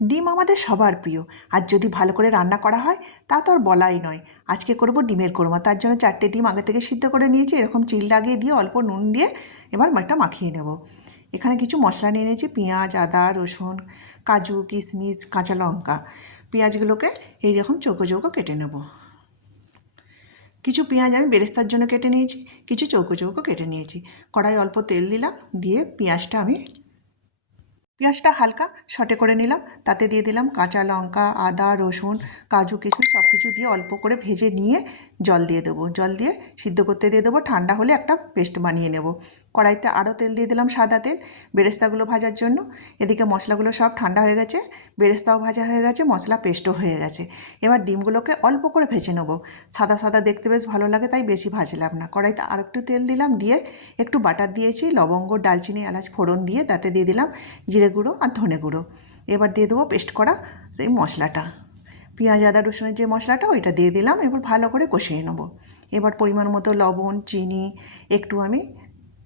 ডিম আমাদের সবার প্রিয়, আর যদি ভালো করে রান্না করা হয় তা তো আর বলাই নয়। আজকে করব ডিমের কোরমা। তার জন্য 4টে ডিম আগে থেকে সিদ্ধ করে নিয়েছি, এরকম চিল লাগিয়ে দিয়ে অল্প নুন দিয়ে এবার একটা মাখিয়ে নেব। এখানে কিছু মশলা নিয়ে নিয়েছি, পেঁয়াজ, আদা, রসুন, কাজু, কিশমিশ, কাঁচা লঙ্কা। পেঁয়াজগুলোকে এইরকম চৌকো চৌকো কেটে নেব। কিছু পেঁয়াজ আমি বেরেস্তার জন্য কেটে নিয়েছি, কিছু চৌকো চৌকো কেটে নিয়েছি। কড়াই অল্প তেল দিলাম, দিয়ে পেঁয়াজটা হালকা সটে করে নিলাম। তাতে দিয়ে দিলাম কাঁচা লঙ্কা, আদা, রসুন, কাজু, কিশমিশ সব কিছু দিয়ে অল্প করে ভেজে নিয়ে জল দিয়ে দেবো। জল দিয়ে সিদ্ধ করতে দিয়ে দেবো। ঠান্ডা হলে একটা পেস্ট বানিয়ে নেব। কড়াইতে আরও তেল দিয়ে দিলাম, সাদা তেল, বেরেস্তাগুলো ভাজার জন্য। এদিকে মশলাগুলো সব ঠান্ডা হয়ে গেছে, বেরেস্তাও ভাজা হয়ে গেছে, মশলা পেস্টও হয়ে গেছে। এবার ডিমগুলোকে অল্প করে ভেজে নেব। সাদা সাদা দেখতে বেশ ভালো লাগে, তাই বেশি ভাজলাম না। কড়াইতে আর একটু তেল দিলাম, দিয়ে একটু বাটার দিয়েছি, লবঙ্গ, দালচিনি, এলাচ ফোড়ন দিয়ে তাতে দিয়ে দিলাম জিরে গুঁড়ো আর ধনে গুঁড়ো। এবার দিয়ে দেবো পেস্ট করা সেই মশলাটা, পেঁয়াজ, আদা, রসুনের যে মশলাটা ওইটা দিয়ে দিলাম। এবার ভালো করে কষিয়ে নেব। এবার পরিমাণ মতো লবণ, চিনি, একটু আমি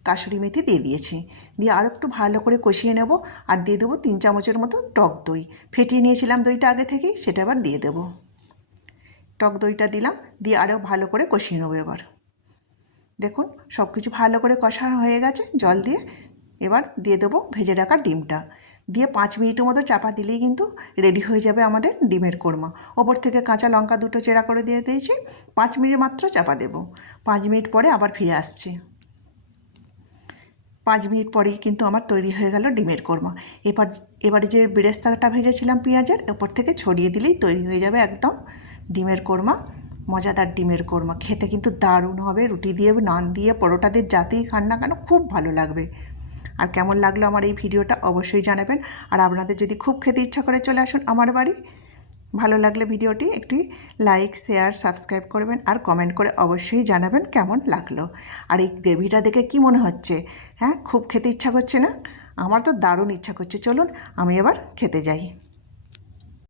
কাসুরি মেথি দিয়ে দিয়েছি। দিয়ে আর একটু ভালো করে কষিয়ে নেব। আর দিয়ে দেবো 3 চামচের মতো টক দই। ফেটিয়ে নিয়েছিলাম দইটা আগে থেকেই, সেটা এবার দিয়ে দেবো। টক দইটা দিলাম, দিয়ে আরও ভালো করে কষিয়ে নেবো। এবার দেখুন সব কিছু ভালো করে কষানো হয়ে গেছে। জল দিয়ে এবার দিয়ে দেবো ভেজে রাখা ডিমটা, দিয়ে 5 মিনিটের মতো চাপা দিলেই কিন্তু রেডি হয়ে যাবে আমাদের ডিমের কোরমা। ওপর থেকে কাঁচা লঙ্কা 2টো চেরা করে দিয়ে দিয়েছি। 5 মিনিট মাত্র চাপা দেব। 5 মিনিট পরে আবার ফিরে আসছি। 5 মিনিট পরেই কিন্তু আমার তৈরি হয়ে গেল ডিমের কোরমা। এবারে যে বেরেস্তাটা ভেজেছিলাম পেঁয়াজের, ওপর থেকে ছড়িয়ে দিলেই তৈরি হয়ে যাবে একদম ডিমের কোরমা। মজাদার ডিমের কোরমা খেতে কিন্তু দারুণ হবে। রুটি দিয়ে, নান দিয়ে, পরোটা দিয়ে, যাতেই খান না কেন খুব ভালো লাগবে। আর কেমন লাগলো আমার এই ভিডিওটা অবশ্যই জানাবেন। আর আপনাদের যদি খুব খেতে ইচ্ছা করে চলে আসুন আমার বাড়ি। ভালো লাগলে ভিডিওটি একটি লাইক, শেয়ার, সাবস্ক্রাইব করবেন, আর কমেন্ট করে অবশ্যই জানাবেন কেমন লাগলো। আর এই গ্রেভিটা দেখে কি মনে হচ্ছে? হ্যাঁ, খুব খেতে ইচ্ছা করছে না? আমার তো দারুণ ইচ্ছা করছে। চলুন আমি এবার খেতে যাই।